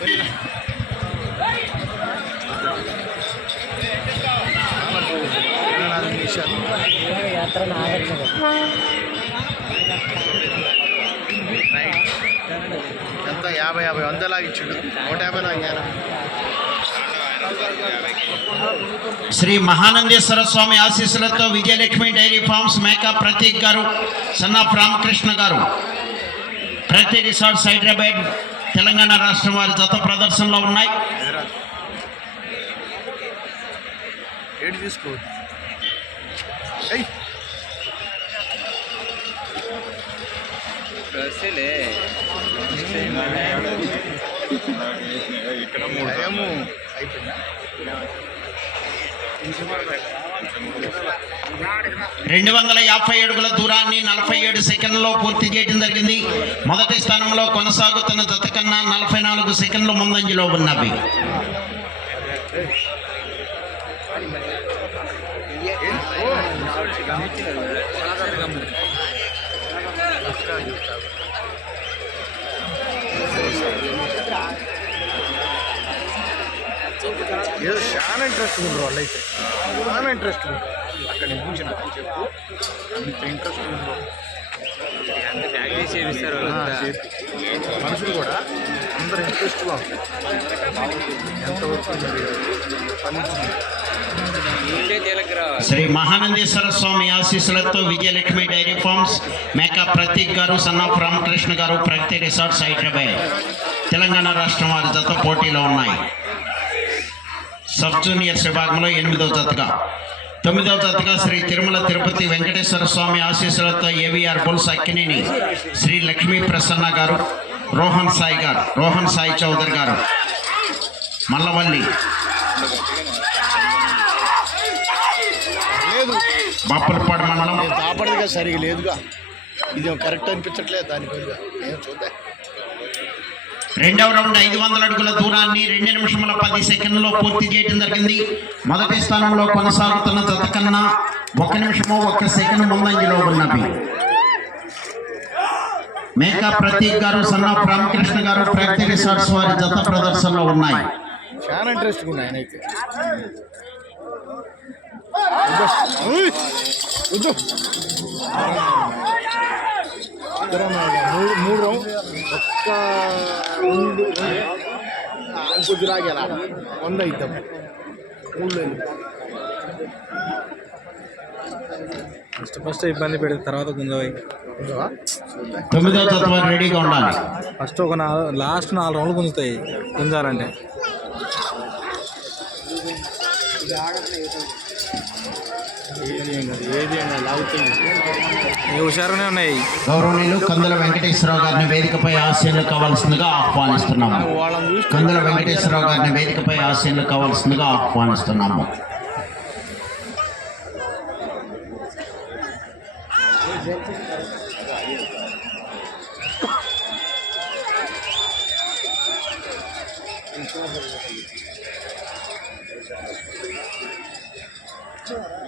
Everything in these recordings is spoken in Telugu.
ఎంత 50 100 లాగిచ్చాడు 150 లాగాను. శ్రీ మహానందేశ్వర స్వామి ఆశీస్సులతో విజయలక్ష్మి డైరీ ఫార్మ్స్ మేకా ప్రతీక్ గారు, సన్నాఫ్ రామకృష్ణ గారు, ప్రతి రిసార్ట్స్ హైదరాబాద్ తెలంగాణ రాష్ట్రం వారి జత ప్రదర్శనలో ఉన్నాయి. ఇక్కడ 250 అడుగుల దూరాన్ని 47 సెకండ్లలో పూర్తి చేయడం జరిగింది. మొదటి స్థానంలో కొనసాగుతున్న జత కన్నా 44 సెకండ్లు ముందంజలో ఉన్నవి. ఏదో చాలా ఇంట్రెస్ట్ ఉంది వాళ్ళు అయితే, చాలా ఇంట్రెస్ట్ ఉంది. అక్కడ నుంచి నాకు చెప్పు, అంత ఇంట్రెస్ట్ ఉందో మనుషులు కూడా అందరు ఇంట్రెస్ట్గా ఉంటారు. ఎంతవరకు శ్రీ మహానందేశ్వర స్వామి ఆశీస్సులతో విజయలక్ష్మి డైరీ ఫార్మ్స్ మేకా ప్రతీక్ గారు, సన్నాఫ్ రామకృష్ణ గారు, ప్రగతి రిసార్ట్స్ హైదరాబాద్ తెలంగాణ రాష్ట్రం వారి జత పోటీలో ఉన్నాయి. సబ్ జూనియర్స్ విభాగంలో 8వ జతగా, 9వ జతగా శ్రీ తిరుమల తిరుపతి వెంకటేశ్వర స్వామి ఆశీస్సులతో ఏవిఆర్ బుల్స్ అక్కినేని శ్రీ లక్ష్మీ ప్రసన్న గారు, రోహన్ సాయి చౌదరి గారు, మల్లవల్లి బాపులపాడు మండలం. దాపడదుగా సరిగా లేదుగా, ఇది కరెక్ట్ అనిపించట్లేదు దానిపైగా. నేను చూద్దాం. రెండవ రౌండ్ 500 అడుగుల దూరాన్ని 2 నిమిషముల 10 సెకండ్లలో పూర్తి చేయడం జరిగింది. మొదటి స్థానంలో కొనసాగుతున్న జత కన్నా 1 నిమిషము 1 సెకండ్ ముందంజలో ఉన్నవి. మేకా ప్రతీక్ గారు, సన్నాఫ్ రామకృష్ణ గారు, ప్రగతి రిసార్ట్స్ వారి జత ప్రదర్శనలో ఉన్నాయి. చాలా ఇంట్రెస్ట్ ఉంది ఆయన అయితే. మూడు రౌండ్ ఒక్క కొద్ది లాగేలా 100 ఇద్దాం. 3 ఫస్ట్ ఇబ్బంది పెడితే తర్వాత గుంజవాయి. 9వ జత వారు రెడీగా ఉండాలి. ఫస్ట్ ఒక లాస్ట్ 4 రౌండ్లు గుంజుతాయి గుంజాలంటే. హుషారునే ఉన్నాయి. గౌరవనీయులు కందుల వెంకటేశ్వరరావు గారిని వేదికపై ఆశీర్లు కావాల్సిందిగా ఆహ్వానిస్తున్నాము. కందుల వెంకటేశ్వరరావు గారిని వేదికపై ఆశీర్లు కావాల్సిందిగా ఆహ్వానిస్తున్నాము.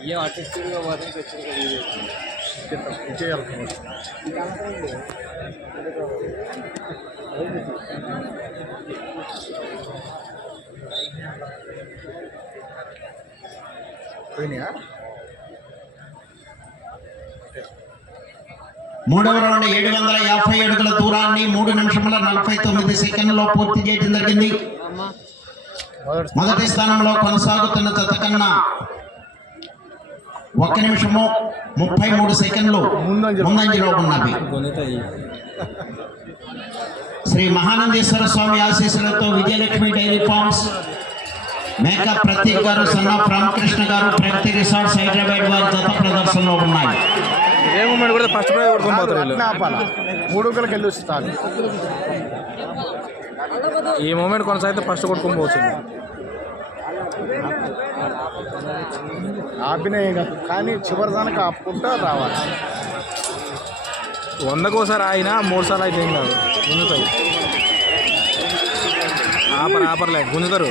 ये आर्टिस्टिक का बात नहीं करते మూడవ రౌండ్ 750 అడుగుల దూరాన్ని 3 నిమిషముల 49 సెకండ్లలో పూర్తి చేయడం జరిగింది. మొదటి స్థానంలో కొనసాగుతున్న జత కన్నా 1 నిమిషము 33 సెకండ్లు ముందంజలో ఉన్నవి. శ్రీ మహానందేశ్వర స్వామి ఆశీస్సులతో విజయలక్ష్మి డైరీ ఫార్మ్స్ మేకా ప్రతీక్ గారు, సన్నాఫ్ రామకృష్ణ గారు, ప్రగతి రిసార్ట్స్ హైదరాబాద్ వారి జత ప్రదర్శనలో ఉన్నాయి. ఏ మూమెంట్ కూడా ఫస్ట్ ప్రైజ్ కొట్టుకోబోతారు. 3 గంటలకు వెళ్ళి వస్తారు. ఈ మూమెంట్ కొనసాగితే ఫస్ట్ కొట్టుకొని పోతుంది. ఆపినాయి కానీ చివరి దానికి ఆపుకుంటా రావాలి. 100కోసారి అయినా 3 సార్లు అయితే ఏం కాదు, గుంజుతాయి. ఆపర్లే గుంజుతారు.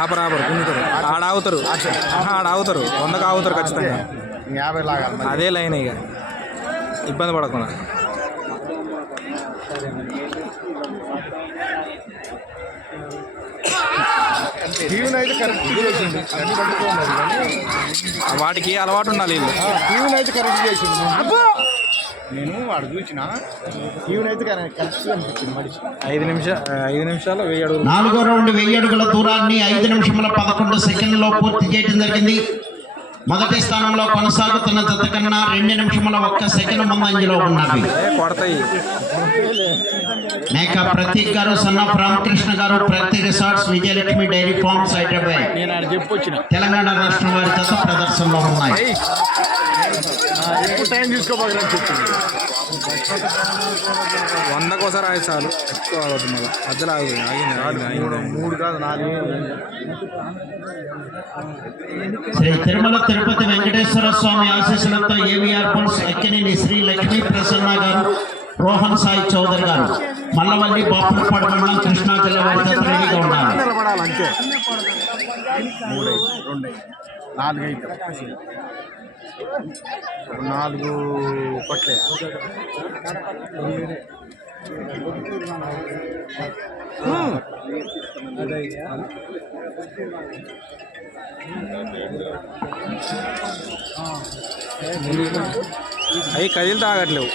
ఆపర్ గుంజుతారు. ఆడవుతారు 100కు ఆగుతారు ఖచ్చితంగా. 50 లాగాలి. అదే లైన్ ఇక ఇబ్బంది పడకుండా. టీవీని అయితే కరెక్ట్ చేసింది, అన్ని పట్టుకున్నది కానీ వాటికి అలవాటు ఉండాలి వీళ్ళు. టీవీని అయితే కరెక్ట్ చేసింది. నేను వాడు చూసిన టీవీని అయితే కరెక్ట్గా అనిపించింది మనిషి. 5 నిమిషాలు 1000 అడుగులు. 4వ రౌండ్ 1000 అడుగుల దూరాన్ని 5 నిమిషముల 11 సెకండ్లలో పూర్తి చేయడం జరిగింది. మొదటి స్థానంలో కొనసాగుతున్న జత కన్నా 2 నిమిషముల 1 సెకండ్ ముందంజలో ఉన్నవి. కొడతాయి. మేక ప్రతీక్ గారు, సన్ ఆఫ్ రామకృష్ణ గారు, ప్రతి resorts, Vijayalakshmi dairy farms, Hyderabad, నేను ఆడ చెప్పొచ్చిన తెలంగాణ రాష్ట్రం వారి జత ప్రదర్శనలో ఉన్నాయి. ఎక్కువ టైం తీసుకోబాగలని చెప్పింది. 100కి ఒకసారి ఆగి చాలు, ఎక్కువ ఆగుతుంది. మధ్యలో ఆగింది. 3 కాదు 4. శ్రీ తిరుమల తిరుపతి వెంకటేశ్వర స్వామి ఆశీస్సులతో ఏవిఆర్ ఫండ్స్ ఎక్కినేని శ్రీ లక్ష్మీ ప్రసన్న గారు, రోహన్ సాయి చౌదరి గారు, మల్లవల్లి, బాపులపాడు మండలం, కృష్ణా జిల్లా వారి జత రెడీగా ఉన్నారు. నిలబడాలి అంతే. 3 2 4 అయితే 4 కొట్లే. అవి కదిలితే ఆగట్లేవు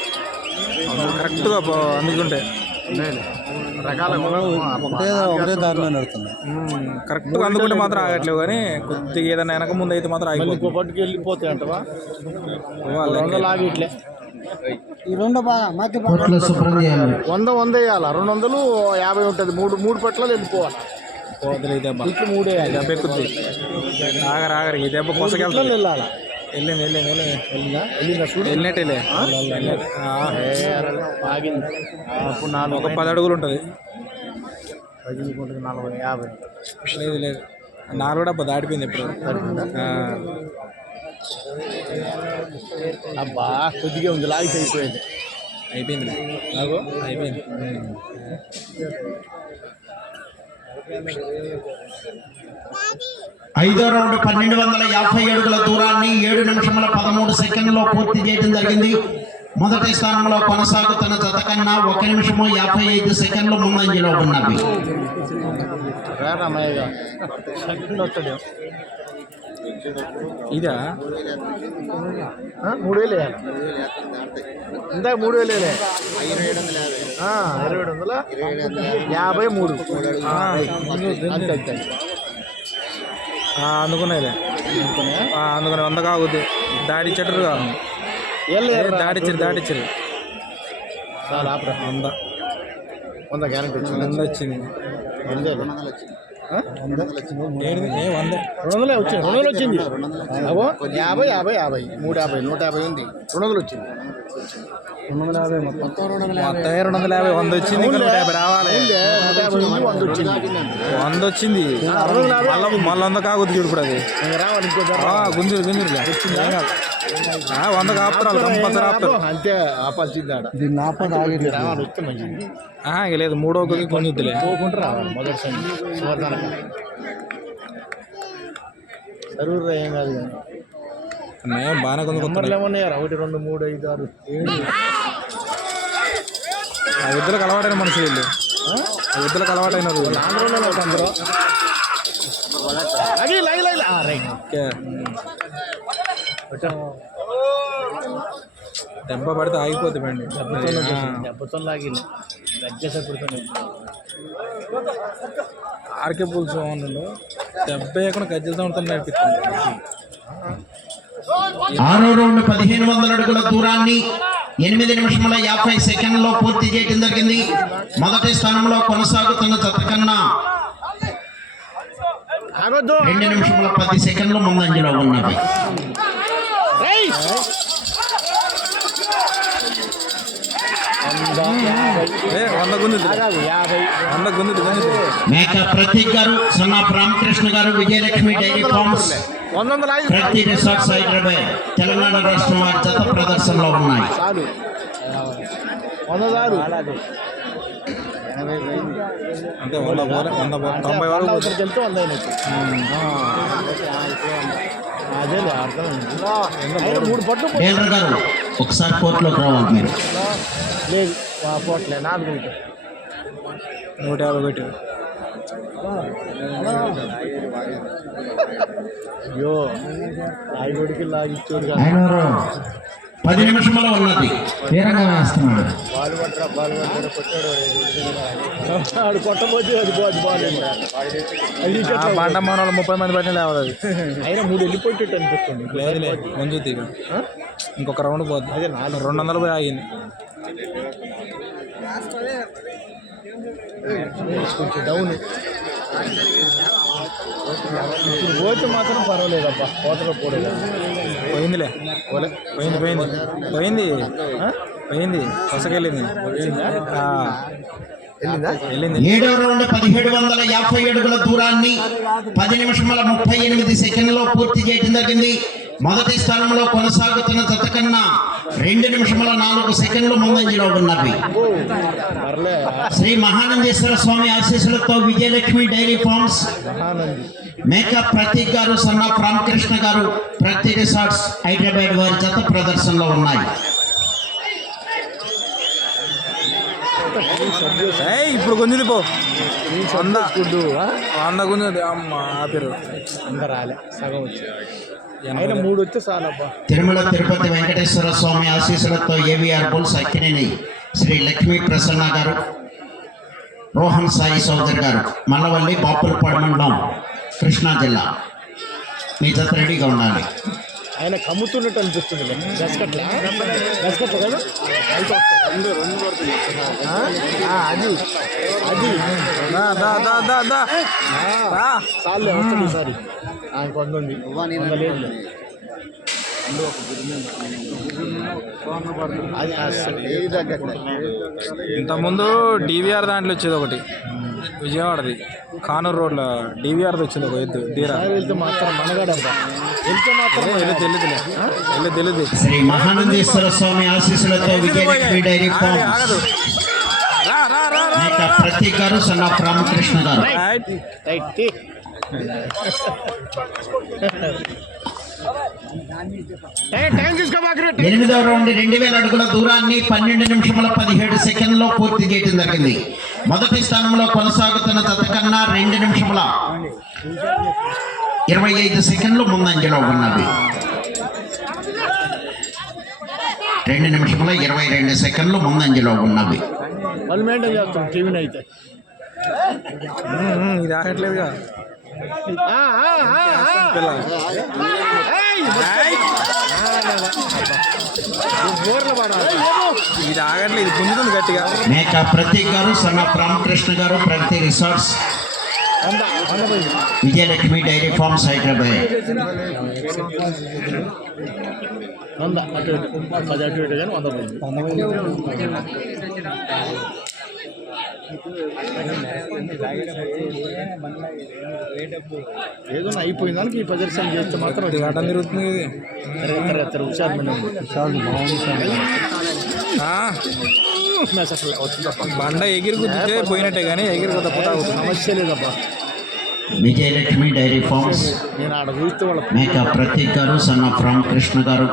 కరెక్ట్గా అందుకుంటే. రకాల ఒకటే దారిలో నడుతుంది. కరెక్ట్గా అందుకుంటే మాత్రం ఆగట్లేవు, కానీ కొద్దిగా ఏదైనా వెనక ముందు అయితే మాత్రం ఆగిపోతుంది. పట్టుకు వెళ్ళిపోతాయి అంటవా ఇట్లే. ఈ 2 బాగా మధ్య కోట్లు శుభ్రం చేయాలి. 100 వేయాలి. 250 ఉంటుంది. 3 పట్ల వెళ్ళిపోవాలి. ఇట్లు 3 వేయాలి. దెబ్బ ఎక్కుద్ది. ఆగరు ఈ దెబ్బ కొసకెళ్తాను. వెళ్ళాలి. వెళ్ళిందా చూడు. వెళ్ళినట్టేలే. ఆగింది. అప్పుడు 4 ఒక 10 అడుగులు ఉంటుంది. 10 40 50 లేదు 4 డబ్బా దాటిపోయింది ఇప్పుడు. అబ్బా కొద్దిగా ఉంది, లాగితే అయిపోయింది. అయిపోయింది. అయిపోయింది. 5వ రౌండ్ 1250 అడుగుల దూరాన్ని 7 నిమిషముల 13 సెకండ్లో పూర్తి చేయడం జరిగింది. మొదటి స్థానంలో కొనసాగుతున్న జత కన్నా 1 నిమిషము 55 సెకండ్లు ముందంజలో ఉన్నవి. ఇదా 3 వేలు వేయాలి. ఇందాక 3 వేలు వేలే. 2753 అంతే అంతే. అందుకునేలే. అందుకని 100 కాగుద్ది. దాడిచ్చటరుగా దాడిచ్చారు చాలా 100 గ్యారెంటీ వచ్చింది. 100 వచ్చింది. 200 వచ్చింది. 200 వచ్చింది. అగో 50 50 50 350 150 ఉంది. 200 వచ్చింది. 250 మొత్తం 250 100 వచ్చింది. 150 రావాలి. 100 వచ్చింది. 100 వచ్చింది. మళ్ళీ 100 కాగుద్ది చూడు. ఇప్పుడు అది రావాలి. ఇంకో గుంజురు 100 కాపుతారు కంపల్సరీ ఆపుతారు. అంతే ఆపాల్సింది. దీన్ని ఆపద ఆగి రావాలి. వస్తే మంచిది. ఇక లేదు 3వ కొంచెద్దులే. పోకుండా రావాలి. మొదటి సరువురా ఏం కాదు. మేము బాగానే కొనుక్కుంటాం. ఏమన్నాయారు? 1 2 3 5 6 7 ఆ ఇద్దరికి అలవాటైన మనుషులు వీళ్ళు. ఆ ఇద్దరికి అలవాటైనారు. దెబ్బ పడితే ఆగిపోద్ది బండి. దెబ్బతో లాగిన ఆర్కే పులుసు బాగుండు. దెబ్బ వేయకుండా గజ్జలతో ఉంటుంది నడిపిస్తుంది. 6వ రౌండ్ 1500 అడుగుల దూరాన్ని 8 నిమిషముల 50 సెకండ్లో పూర్తి చేయడం జరిగింది. మొదటి స్థానంలో కొనసాగుతున్న జత కన్నా 2 నిమిషముల 10 సెకండ్లు ముందంజలో ఉన్నవి. మేక ప్రతీక్ గారు, సన్ ఆఫ్ రామకృష్ణ గారు, విజయలక్ష్మి డైరీ ఫార్మ్స్, ప్రతి రిసార్ట్స్, హైదరాబాద్, తెలంగాణ రాష్ట్రం వారి జత ప్రదర్శనలో ఉన్నాయి. అంటే 90 వరకు డేలర్ గారు ఒకసారి కోర్టులోకి రావాలి. మీరు లేదు పోట్లే 4 150 పెట్టి అయ్యో ఆయిగొడికి లాగిచ్చాడు కదా. ఆయన 10 నిమిషంలో ఉన్నది తీరంగా వేస్తున్నాడు. బాల్ పట్టరా కొట్టాడు. ఆడు కొట్టబోతే అది బాగాలేదు. పంట మన వాళ్ళు 30 మంది పట్టిన లేవదు అది. అయినా 3 వెళ్ళిపోయేటట్టు అనిపిస్తుంది. లేదులే ముందు తీగ ఇంకొక రౌండ్ పోద్ది. అదే 200 పోయి ఆగింది. కొంచెం డౌన్ ఇప్పుడు పోతే మాత్రం పర్వాలేదబ్బా. కోతలో పోలేదు. పోయిందిలే పోయింది కొసకెళ్ళింది. వెళ్ళింది. 7వ రౌండ్ 1750 అడుగుల దూరాన్ని 10 నిమిషముల 38 సెకండ్లో పూర్తి చేయడం జరిగింది. మొదటి స్థానంలో కొనసాగుతున్న జత కన్నా 2 నిమిషముల 4 సెకండ్లు ముందంజలో ఉన్నవి. శ్రీ మహానందేశ్వర స్వామి ఆశీస్సులతో Vijayalakshmi dairy farms, makeup Prateek garu, son of Ramakrishna garu, ప్రతి రిసార్ట్స్ హైదరాబాద్ వారి జత ప్రదర్శనలో ఉన్నాయి. ఇప్పుడు గుంజింది పో 100 గుంజి అమ్మ ఆపిరు ఇంకా రాలే సగం వచ్చి. అయినా 3 వస్తే చాలబ్బా. తిరుమల తిరుపతి వెంకటేశ్వర స్వామి ఆశీస్సులతో ఏవిఆర్ బుల్స్ అక్కినేని శ్రీ లక్ష్మీ ప్రసన్న గారు, రోహన్ సాయి చౌదరి గారు, మల్లవల్లి, బాపులపాడు మండలం, కృష్ణా జిల్లా. మీ జత రెడీగా ఉండాలి. ఆయన కమ్ముతున్నట్టు అనిపిస్తుంది. గసకట్ల కదా అది చాలే వస్తుంది ఈసారి. ఆయన కొంది ఇంతకుముందు డివిఆర్ దాంట్లో వచ్చేది ఒకటి, విజయవాడది కానూరు రోడ్లో డివిఆర్ది వచ్చింది ఒక ఎద్దు తీరా. వెళ్తే మాత్రం మనగాడబ్బా. వెళ్తే మాత్రం తెలియదు. శ్రీ మహానందేశ్వర స్వామి ఆశీస్సులతో Vijayalakshmi dairy farms, makeup Prateek garu, son of Ramakrishna గారు. 8వ రౌండ్ 2000 అడుగుల దూరాన్ని 12 నిమిషముల 17 సెకండ్లో పూర్తి చేయడం జరిగింది. మొదటి స్థానంలో కొనసాగుతున్న జత కన్నా 2 నిమిషముల 25 సెకండ్లు ముందంజలో ఉన్నవి. 2 నిమిషముల 22 సెకండ్లు ముందంజలో ఉన్నవి. వాళ్ళు మెయింటైన్ చేస్తాం టీవీని అయితే. ఇది ఆగట్లేదుగా. ఇది ఆగట్లేదు, ఇది పుంజుతుంది గట్టిగా. మేక ప్రతీక్ గారు, సన్ ఆఫ్ రామకృష్ణ గారు, Pragathi resorts, Vijayalakshmi dairy farms Hyderabad. 100 అటు ఇటు కానీ 100 ఏదో అయిపోయింది దానికి ఈ ప్రదర్శన చేస్తే మాత్రం ఆటం తిరుగుతుంది. హుషారు బండ ఎగిరి గుద్దితే పోయినట్టే కానీ ఎగిరి కొత్త సమస్య లేదబ్బా. విజయలక్ష్మి డైరీ ఫార్మ్స్, నేను ఆడ చూస్తే వాళ్ళ మేక ప్రతీక్ గారు, సన్ ఆఫ్ రామకృష్ణ గారు,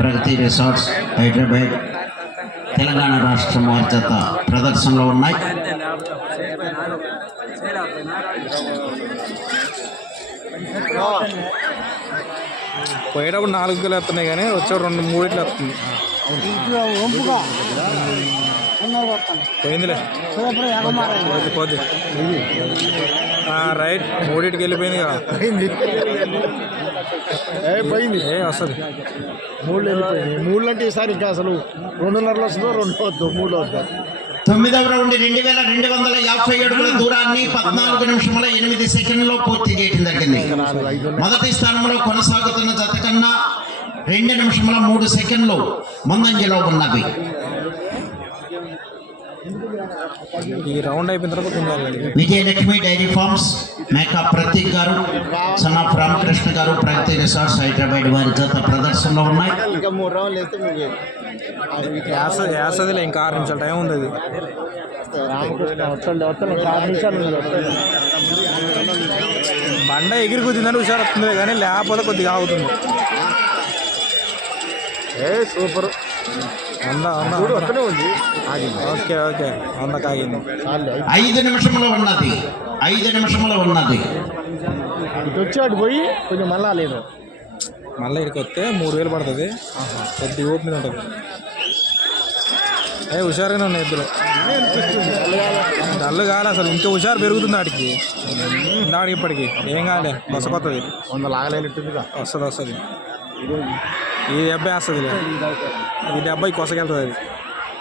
ప్రగతి రిసార్ట్స్ హైదరాబాద్, తెలంగాణ రాష్ట్రం వారి జత ప్రదర్శనలో ఉన్నాయి. పోయేటప్పుడు 4 కిలోలు వస్తున్నాయి కానీ వచ్చే 2-3 ఇట్లా వస్తుంది. పోయిందిలే పోద్ది. రైట్ 3కి వెళ్ళిపోయింది కదా. పోయింది వస్తుంది 3 వెళ్ళిపోయింది. 3 అంటే ఈసారి ఇంకా అసలు 2.5 వస్తుందో 2 వద్దు 3 వద్దు. 9వ రౌండ్ 2250 అడుగుల దూరాన్ని 14 నిమిషముల 8 సెకండ్లో పూర్తి చేయడం జరిగింది. మొదటి స్థానంలో కొనసాగుతున్న జత కన్నా 2 నిమిషముల 3 సెకండ్లు ముందంజలో ఉన్నవి. ఈ రౌండ్ అయిపోయిన తర్వాత Vijayalakshmi dairy farms, makeup Prateek garu, son of Ramakrishna గారు, ప్రగతి రిసార్ట్స్ హైదరాబాద్ వారి జత ప్రదర్శనలో ఉన్నాయి. ఇంకా 3 రౌండ్లు అయితే వేసదిలే, ఇంకా 6 నిమిషాల టైం ఉంది. అది రామకృష్ణ 6 నిమిషాలు బండ ఎగిరి కుదిందని హుషారు వస్తుంది కానీ లేకపోతే కొద్దిగా ఆగుతుంది. సూపర్. చూడు అక్కడే ఉంది ఓకే ఓకే 100కి ఆగింది. 5 నిమిషంలో ఉన్నది. 5 నిమిషంలో ఉన్నది. ఇటు వచ్చి అటు పోయి కొంచెం మళ్ళా లేదు. మళ్ళీ ఇక్కడికి వస్తే 3000 పడుతుంది. కొద్ది ఓపు మీద ఉంటుంది. హుషారుగానే ఉన్నాయి ఇద్దరు. డల్లు కాలే అసలు, ఇంకా హుషారు పెరుగుతుంది వాటికి. దాడికి ఇప్పటికి ఏం కాలే, కొత్తది 100 లాగలేనట్టుందిగా. వస్తుంది. ఈ 70 వస్తుంది, ఈ 70 కొసకెళ్తుంది. అది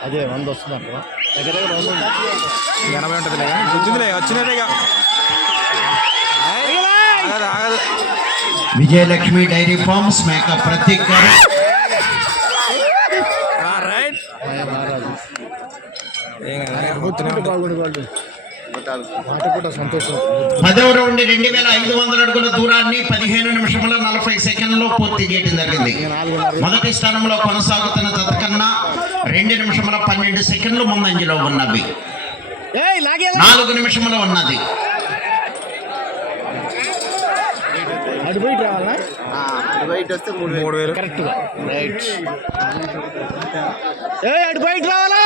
అదే 100 వస్తుంది అంట. 80 ఉంటుందిలే, గుర్తుందిలే వచ్చినట్టేగా. ఆగదు ఆగదు. విజయలక్ష్మి డైరీ ఫార్మ్స్ మేక ప్రతీక్ గారు. రైట్. ఏం కాదు, బాగుండు మాట కూడా సంతోషం. 10వ రౌండ్ 2500 అడుగుల దూరాన్ని 15 నిమిషముల 40 సెకండ్లో పూర్తి చేయడం జరిగింది. మొదటి స్థానంలో కొనసాగుతున్న జత కన్నా 2 నిమిషముల 12 సెకండ్లు ముందంజలో ఉన్నవి. 4 నిమిషముల ఉన్నది. అటు బయట రావాలా? బయట వస్తే 3000 కరెక్ట్గా. రైట్. అటు బయట రావాలా?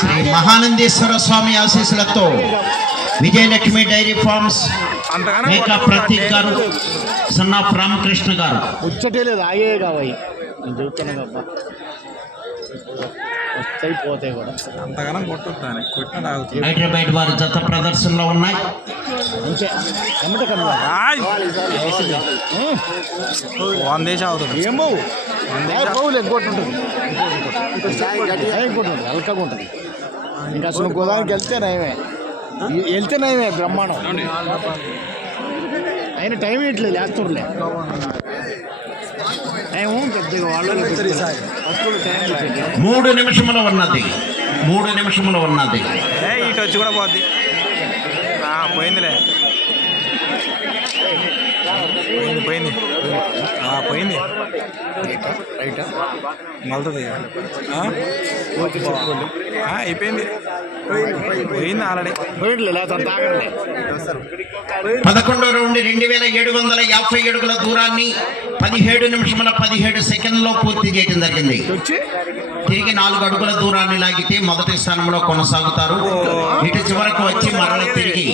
శ్రీ మహానందేశ్వర స్వామి ఆశీస్సులతో విజయలక్ష్మి డైరీ ఫార్మ్స్ మేక ప్రతీక్ గారు, సన్ ఆఫ్ రామకృష్ణ గారు. ముచ్చటే లేదు, ఆగే కావాలి. నేను చెబుతాను కదా, వస్తాయి పోతాయి కూడా. అంతగానం కొట్టొద్దు, కొట్టిన తాగుతుంది. హైదరాబాద్ వారి జత ప్రదర్శనలో ఉన్నాయి. అంతే ఎమ్మట కన్నా 100 దేశం అవుతుంది. ఏం బావు పోవులు ఇంకోటి ఉంటుంది, ఇంకోటి ఉంటుంది, అల్కగా ఉంటుంది. ఇంకా అసలు గోదావరికి వెళ్తే నయమే బ్రహ్మాండం. ఆయన టైం ఇట్లేదు లేస్తుర్లే. ఏమో పెద్దగా వాళ్ళు 3 నిమిషముల ఉన్నది. 3 నిమిషముల ఉన్నది. ఇటు వచ్చి కూడా పోద్ది. పోయిందిలే, పోయింది పోయింది. మళ్తుంది, అయిపోయింది, పోయింది ఆల్రెడీ. 11వ రౌండ్ 2750 అడుగుల దూరాన్ని 17 నిమిషముల 17 సెకండ్లో పూర్తి చేయడం జరిగింది. తిరిగి 4 అడుగుల దూరాన్ని లాగితే మొదటి స్థానంలో కొనసాగుతారు. ఇటు చివరకు వచ్చి మరల తిరిగి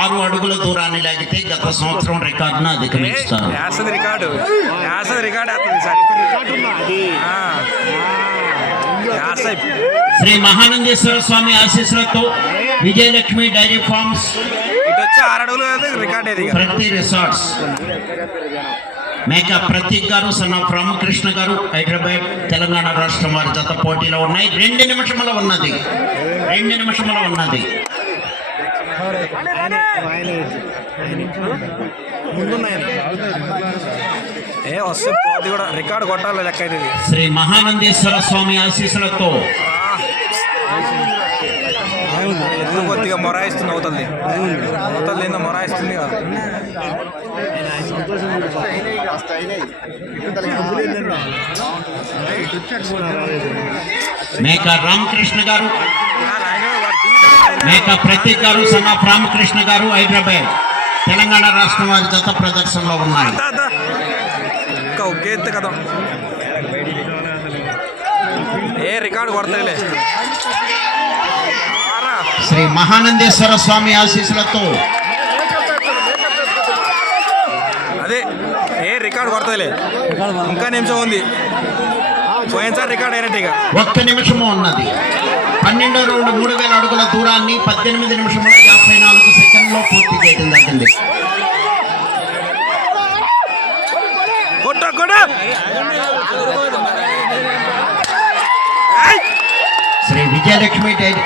6 అడుగుల దూరాన్ని లాగితే గత సంవత్సరం రికార్డును అధిగమిస్తారు. రికార్డు శ్రీ మహానందేశ్వర స్వామి ఆశీస్సులతో విజయలక్ష్మి డైరీ ఫార్మ్స్ ఇటు వచ్చి 6 అడుగులు రికార్డ్. ప్రతి రిసార్ట్స్ మేక ప్రతీక్ గారు, సన్ ఆఫ్ రామకృష్ణ గారు, హైదరాబాద్ తెలంగాణ రాష్ట్రం వారి జత పోటీలో ఉన్నాయి. 2 నిమిషముల ఉన్నది. 2 నిమిషముల ఉన్నది. వస్తే పోటీ కూడా రికార్డు కొట్టాలి లెక్క అయితే. శ్రీ మహానందేశ్వర స్వామి ఆశీస్సులతో ఎందుకు కొద్దిగా మొరాయిస్తుంది అవుతుంది ఏందో మొరాయిస్తుంది కదా. మేక రామకృష్ణ గారు, మేక ప్రతీక్ గారు, సన్ ఆఫ్ రామకృష్ణ గారు, హైదరాబాద్ తెలంగాణ రాష్ట్రం వారి జత ప్రదర్శనలో ఉన్నాయి. ఇంకా ఒకే ఎత్తు కదా, రికార్డు కొడతాయిలే. శ్రీ మహానందేశ్వర స్వామి ఆశీస్సులతో అదే రికార్డు కొడతాయిలే. ఇంకా నిమిషం ఉంది, పోయినసారి రికార్డ్ అయినట్టుగా. 1 నిమిషము ఉన్నది. 12వ రౌండ్ 3000 అడుగుల దూరాన్ని 18 నిమిషముల 54 సెకండ్లో పూర్తి చేయడం జరిగింది. శ్రీ విజయలక్ష్మి డైరీ,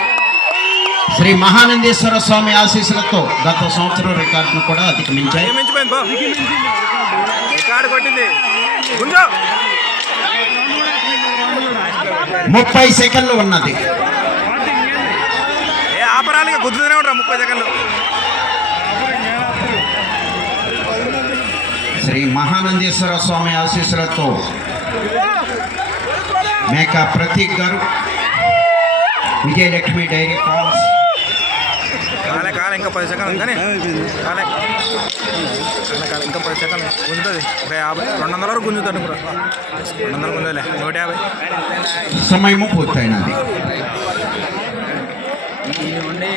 శ్రీ మహానందేశ్వర స్వామి ఆశీస్సులతో గత సంవత్సరం రికార్డును కూడా అధిగమించాయి. రికార్డు కొట్టింది. 30 సెకండ్లు ఉన్నది. ఆపరాలిగా గుర్తుతూనే ఉంటారు 30 సెకండ్లు. శ్రీ మహానందేశ్వర స్వామి ఆశీస్సులతో మేక ప్రతీక్ గారు, విజయలక్ష్మి డైరీ ఫార్మ్స్. కాలే ఇంకా 10 సెకండ్లు కానీ కాలే. వెనకాల ఇంకా 10 సెకండ్లు గుంజుతుంది. ఒక 50 200 వరకు గుంజుతాను కూడా. 200 గుంజలే 150. సమయము పూర్తయినది. ఈ నుండి